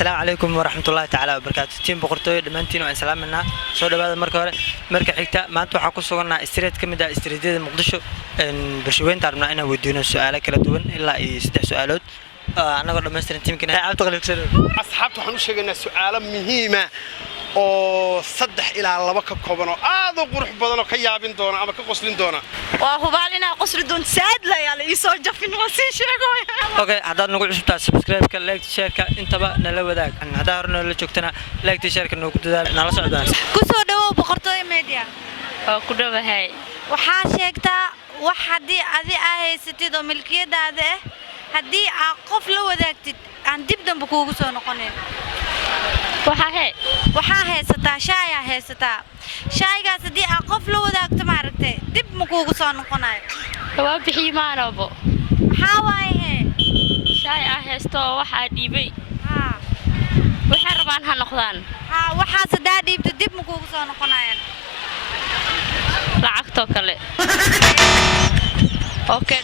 السلام عليكم ورحمة الله تعالى وبركاته. تيم بقرطوي دمانتين وعن سلامنا سو dhawaada marka hore marka xigta maanta waxa ku suganaa street kamid ah streetyada Muqdisho bulshadeynta arabna inaan weydiino su'aalo kala duwan ilaa 3 su'aalood anagoo dhameystiran teamkina cabdi qaliibsan asxaabtu waxaan u sheegaynaa su'aalo muhiim ah oo 3 ilaa 2 ka kooban oo aad u qurux badan oo ka yaabin doona ama ka qoslin doona waa hubaalina qosli doon saad la yaala isoo jafin waa si sheegoy okay haddaad nagu cusubtaa subscribe-ka like share-ka intaba nala wadaag hadda horna la joogtana like share-ka nagu dadaal nala socdaan ku soo dhawow boqortooy media oo ku dhawahay waxa sheegtaa wax hadii adi ahaysatid oo milkiyadaada ah hadii aad qof la wadaagtid aan dib dambe kuugu soo noqonin waxa haysataa shaygaas hadii aad qof la wadaagto ma aragtay dib ma kuugu soo noqonayo waa bixii maanabo waxa waaye shay ah haysto waxa dhiibay waxa rabaan ha noqdaan waxa sadaa dhiibto dib ma kuugu soo noqonayaan lacagto kale okay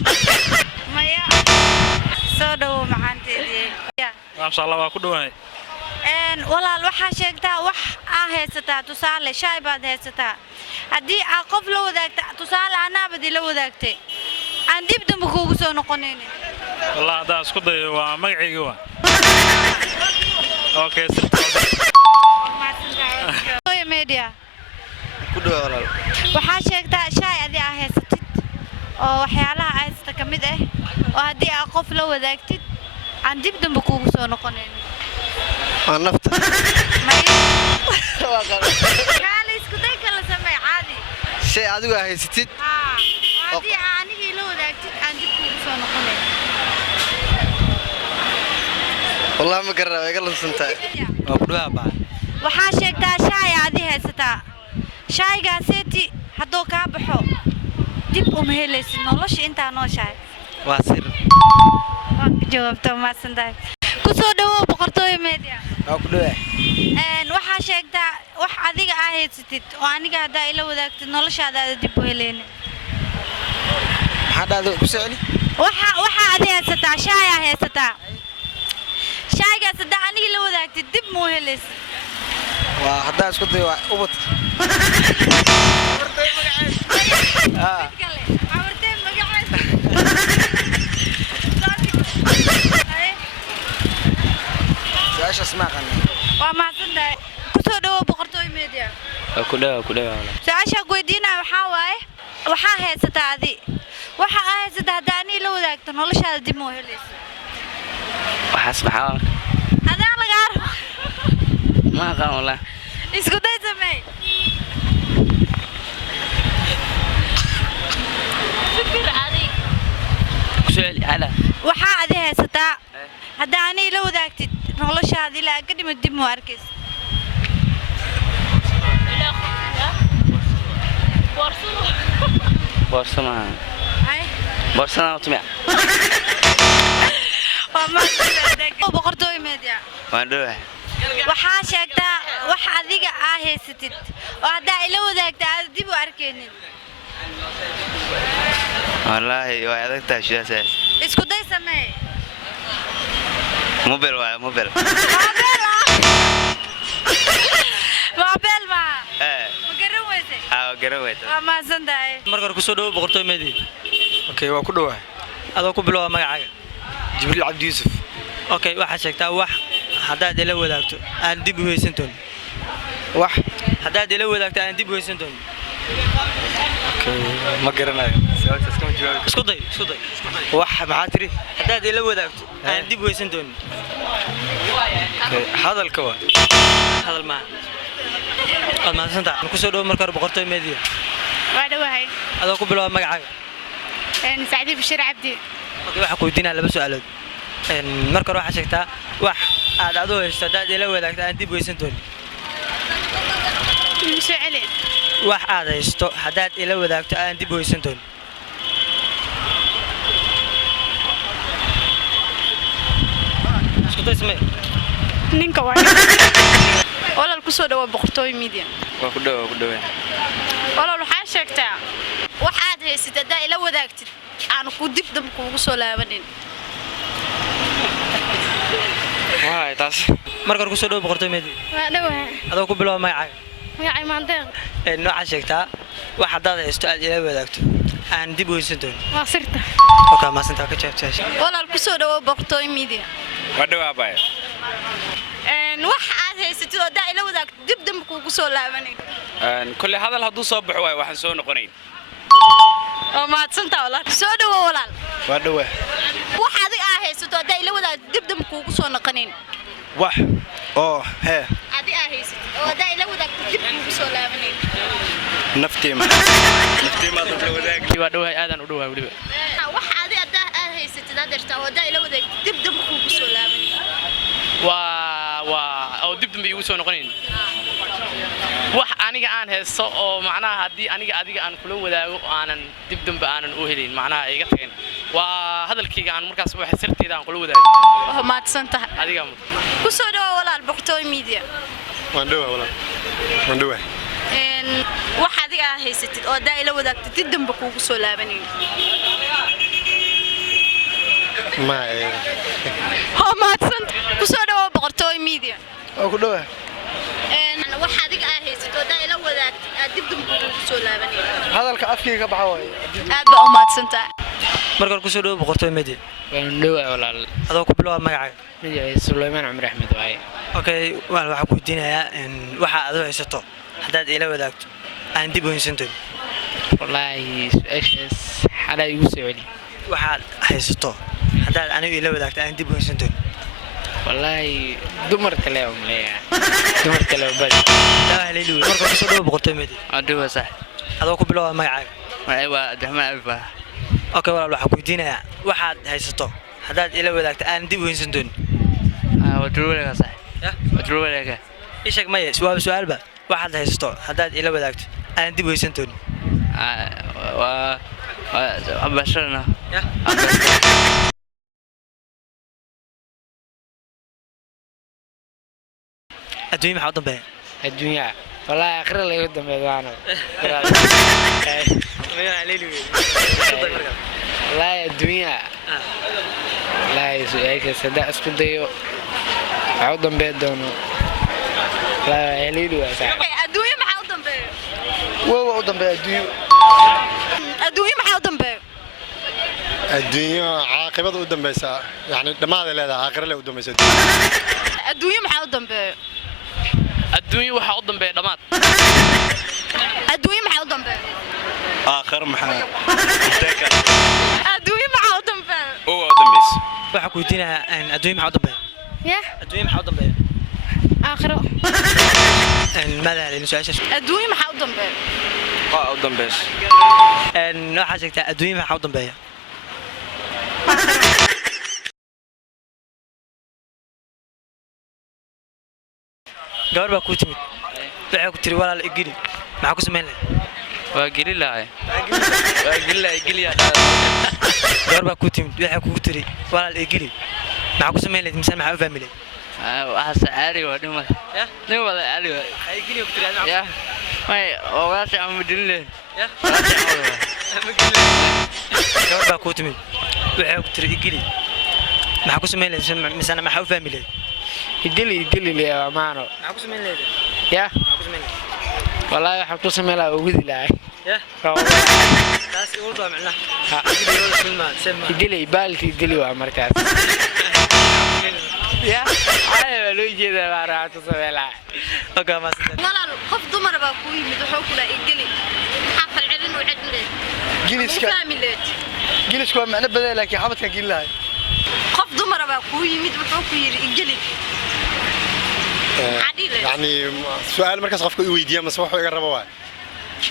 maya soo dhawo macaanteedii ما شاء الله waa ku dhawahay walaal waxa sheegtaa wax haysataa tusaale shay baad haysataa hadii aad qof la wadaagto tusaale anaabadi la wadaagtay aan dib dambe kuugu soo noqonin والله هذا isku dayo waa magacayga waa okay media ku dhawaad walaal waxa sheegtaa shay adii haysatid oo waxyaalaha haysta kamid ah oo hadii aad qof la wadaagtid aan dib dambe kuugu soo noqonin nafta kale isku day kala samee caadi shay adigu haysatid hadii aanigi la wadaagtid aan dib kuugu soo noqonin والله ما قرر iga lunsantahay waa ku dhawaabaa waxa sheegtaa shay adii haysataa shaygaaseti hadoo ka baxo dib u mehelaysid nolosha inta noo shay waa sir waa jawaabta ma sanday ku soo dhawow boqortooy media waa ku dhawaay waxa sheegtaa wax adiga haysatid oo aniga hadaa ila wadaagtid noloshaada dib u heleen maxaa dhacday ku soconi waxa adii haysataa shay haysataa shaygaas hadaa aniga la wadaagtid dib mu helaysid waa hadda isku dayo ubad awartay magaceed su'aasha ismaqan waa ma sanday ku soo dhawow boqortooy media ku dhawaad su'aasha weydiinaa waxa waaye waxa haysataa adi waxa haysataa hadaa aniga la wadaagto noloshaada dib mu helaysid waxaas maxaa hadaa laga ma aqaan walaa isku day samee fikir adi su'aal ala waxa adi haysataa hadaa aniga la wadaagtid noloshaada ilaa ka dhimid dib mu arkays borsama ay borsana utmiya waa ma sanday boqortooy media waan dhawahay waxa sheegtaa wax adiga haysatid oo hadaa ila wadaagto aad dib u arkeenin wallahi waa adagtaa shidaas isku day samee mobile mobile ma garawayta waa ma sanday marka hore ku soo dhawow boqortooy media okay waa ku dhawahay adoo ku bilow magacaaga jibriil cabdi yuusuf okay waxa sheegtaa wax haddaad ila wadaagto aan dib u haysan doonin wax haddaad ila wadaagto aan dib u haysan doonin okay ma garanayo su'aashaas kama jawaab isku day wax maxaa tiri haddaad ila wadaagto aan dib u haysan doonin hadalka waa hadal ma aad mahadsantahay ku soo dhawow marka hore boqortooy media waa dhawahay adoo ku bilow magacaaga Saacidi Bashir Cabdi waxa ku weydiinaa 2 su'aalood marka hore waxa sheegtaa wax aad adoo haysto haddaad ila wadaagto aan dib u haysan doonin su'aale wax aad haysto haddaad ila wadaagto aan dib u haysan doonin isku day samee ninka waa walaal ku soo dhawow boqortooy media waa ku dhawahay walaal waxa sheegtaa wax aad haysid hadaa ila wadaagtid aan ku dib dambe kuugu soo laabanin waay taas marka hore kusoo dhawo boqortooy meedi waa dhawahay adoo ku bilow magacaaga magacay maandeeq nooca sheegtaa wax hadaad haysto aad ila wadaagto aan dib u haysan doonin waa sirta okay ma santaa ka jaabtaas walaal ku soo dhawo boqortooy media waa dhawaabay wax aad haysatid oo daa ila wadaagto dib dambe kuugu soo laabanay kulli hadal hadduu soo baxo waay waxaan soo noqonayn oo mahadsantaa walaal soo dhawo walaal waa dhawaa wax adiga aad haysato oo daa ila wadaagto dib dambe kuugu soo noqonayn wax oo hee adi aad haysatid oo daa ila wadaagto dib kuugu soo laabanay naftiima la wadaag waa dhawahay aadan u dhawahay waliba wax adiga aad haysatid aad dirtaa oo daa ila wadaagto dib dambe kuugu soo laabanay waa oo dib dambe igu soo noqonayn wax aniga aan haysto oo macnaha haddii adiga aan kula wadaago aanan dib dambe aanan u helin macnaha iga tagin waa hadalkayga aan markaas wax sirteeda aan kula wadaago waa mahadsantahay adiga ku soo dhawo walaal boqortooy media waan dhawaa walaal waan dhawaa wax adiga aad haysatid oo daa ila wadaagto dib dambe kuugu soo laabanay ma waa mahadsantahay ku soo dhawo boqortooy media oo ku dhawaa wax adiga aad haysato daa ila wadaagto aad dib dambe kuugu soo laabanay hadalka afkayga ka baxa waaye aad baa u mahadsantahay marka hore kusoo dhawo boqortooy meedi waan dhawahay walaal adoo ku bilow magacaaga magacay Suleymaan Cumar Axmed waaye okay waxaan ku weydiinayaa waxa aad haysato hadaad ila wadaagto aan dib u haysan doonin wallaahi su'aashaas xalay igu soo celi waxaad haysato hadaad anigu ila wadaagto aan dib u haysan doonin wallaahi dumar kale oo maleeyaa dumar kale oo bad daa leeyahay marka hore kusoo dhawo boqortooy meedi waa dhawa sax adoo ku bilow magacaaga waay waa Abdiraxmaan Alfa okay walaal waxaan ku weydiinayaa waxaad haysato hadaad ila wadaagto aan dib u haysan doonin waa dhawalega sax waa dhawalega ishak maya su'aalba waxaad haysato hadaad ila wadaagto aan dib u haysan doonin waa bashana adduunye maxaa u dambeeya adduunyaa wallaahi akhira la igu dambeeyaano wallaahi adduunyaa wallaahi su'aashaas haddaan isku dayo waxaa u dambeyn doono wallaahi heliili waa sax adduunye maxaa u dambeeyo waa u dambeeya adduunye maxaa u dambeeyo adduunyo caaqibada u dambaysa yani dhammaad leedahay aakhirale u dambaysa adduunye maxaa u dambeeyo adduunyo waxaa u dambeeya dhammaad adduunye maxaa u dambeeyo aakhir maxaa adduunye maxaa u dambeeyo oo u dambaysa waxaan ku weydiinayaa adduunye maxaa u dambeeya ya adduunye maxaa u dambeeya aakhiro maada leeyahay su'aashaas adduunye maxaa u dambeeyo waa u dambaysa waxaad sheegtaa adduunye maxaa u dambeeya gabar baa ku timid waxay ku tiri walaal igili maxaa ku samayn lahayd waa geli lahay waa geli lahay geliya gabar baa ku timid waxay kugu tiri walaal igili maxaa ku samayn lahayd mise maxaa u fahmi lahayd waxa saari waa dhimad dhimad ari waa ay igili ku tiri ya may oo waxa aan mudilin ya gabar baa ku timid waxay ku tiri igili maxaa ku samayn lahayd mise maxaa u fahmi lahayd idili leeyahay maano maxaa ku samayn lahayd ya maxaa ku samayn lahayd wallaahi waxaan ku samayn lahaa ugu dilaay ya taas ugu baa macna idili baalki idili waa markaas ya ay loo jeedaa baa raaxo samayn lahaa ogaa ma sidoo walaal qof dumar baa ku yimid wuxuu kula igeli maxaa falcelin u cidleed giliska gilisku waa macno badan laakiin xabadkan geli lahay qof dumar baa ku yimid wuxuu ku yiri igeli يعني سؤال مركز قفكو يويديا ما صباح ويقرب واي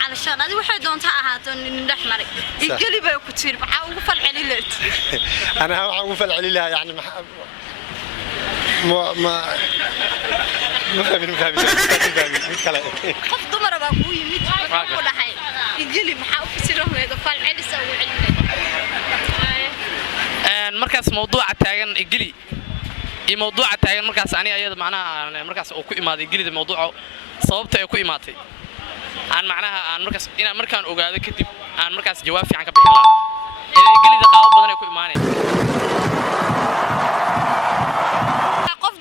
علشان هذه واحد دون تاعها ندحمري يقلي بقى كتير بحاول وفل عليلت انا وفل عليلها يعني ما فاهم قف دمر بقى كوي ميت ولا حي يقلي بحاول كتير هو هذا فل علي سوي عليلت markaas mawduuca taagan igili iyo mawduuca taagan markaas ani ayada macnaha markaas oo ku imaaday igilida mawduuca sababta ay ku imaatay aan macnaha aan markaas inaan markaan ogaado kadib aan markaas jawaab fiican ka bixin lahaa igilida qaabo badan ay ku imaanay qof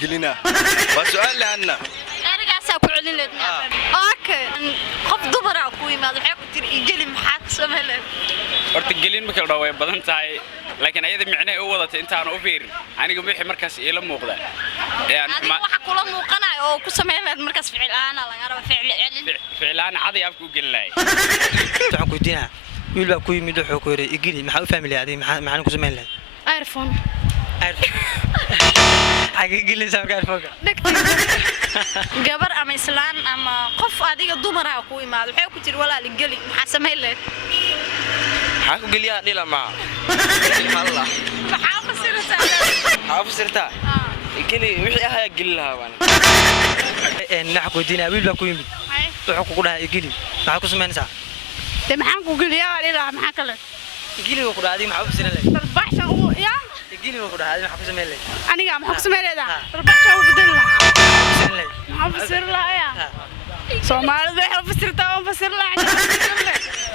gelina waa su'aal lahanna erigaasaa ku celin leed okay qof dumara ku yimaado waxay ku tiri igeli maxaad sameeyay horta gelin marka la way badan tahay laakiin ayada micne ay u wadatay intaan u fiirin aniga wixii markaas ila muuqda adiga waxa kula muuqanayo oo ku sameeyay markaas ficil aan laga rabo ficil celin ficlaan cadi afku gelinay waxaan ku diinaa wiil baa ku yimid wuxuu ku yiri igeli maxaa u fahmi lahayd maxaan ku sameyn lahayd iPhone igeli saarka iPhone gabar ama islaan ama qof adiga dumara ku yimaado waxay ku tiri walaal igeli maxaa sameeyay maxaa ku geliyaa dhila ma Allah maxaa fasirtaa maxaa fasirtaa igeli wixii ahaa geli lahaa waan waxaan ku diinaa wiil baa ku yimid wuxuu ku dhahay igeli maxaa ku sameynaysaa de maxaan ku geliyaa dhila maxaa kale igeli ku dhahay maxaa u fasirin lahayd dalbaxsha uu ya igeli ku dhahay maxaa ku sameyn lahayd aniga maxaa ku sameeyay dalbaxsha uu bedel lahaa maxaa fasir lahaa Soomaalidu waxay fasirtaa oo fasir lahaa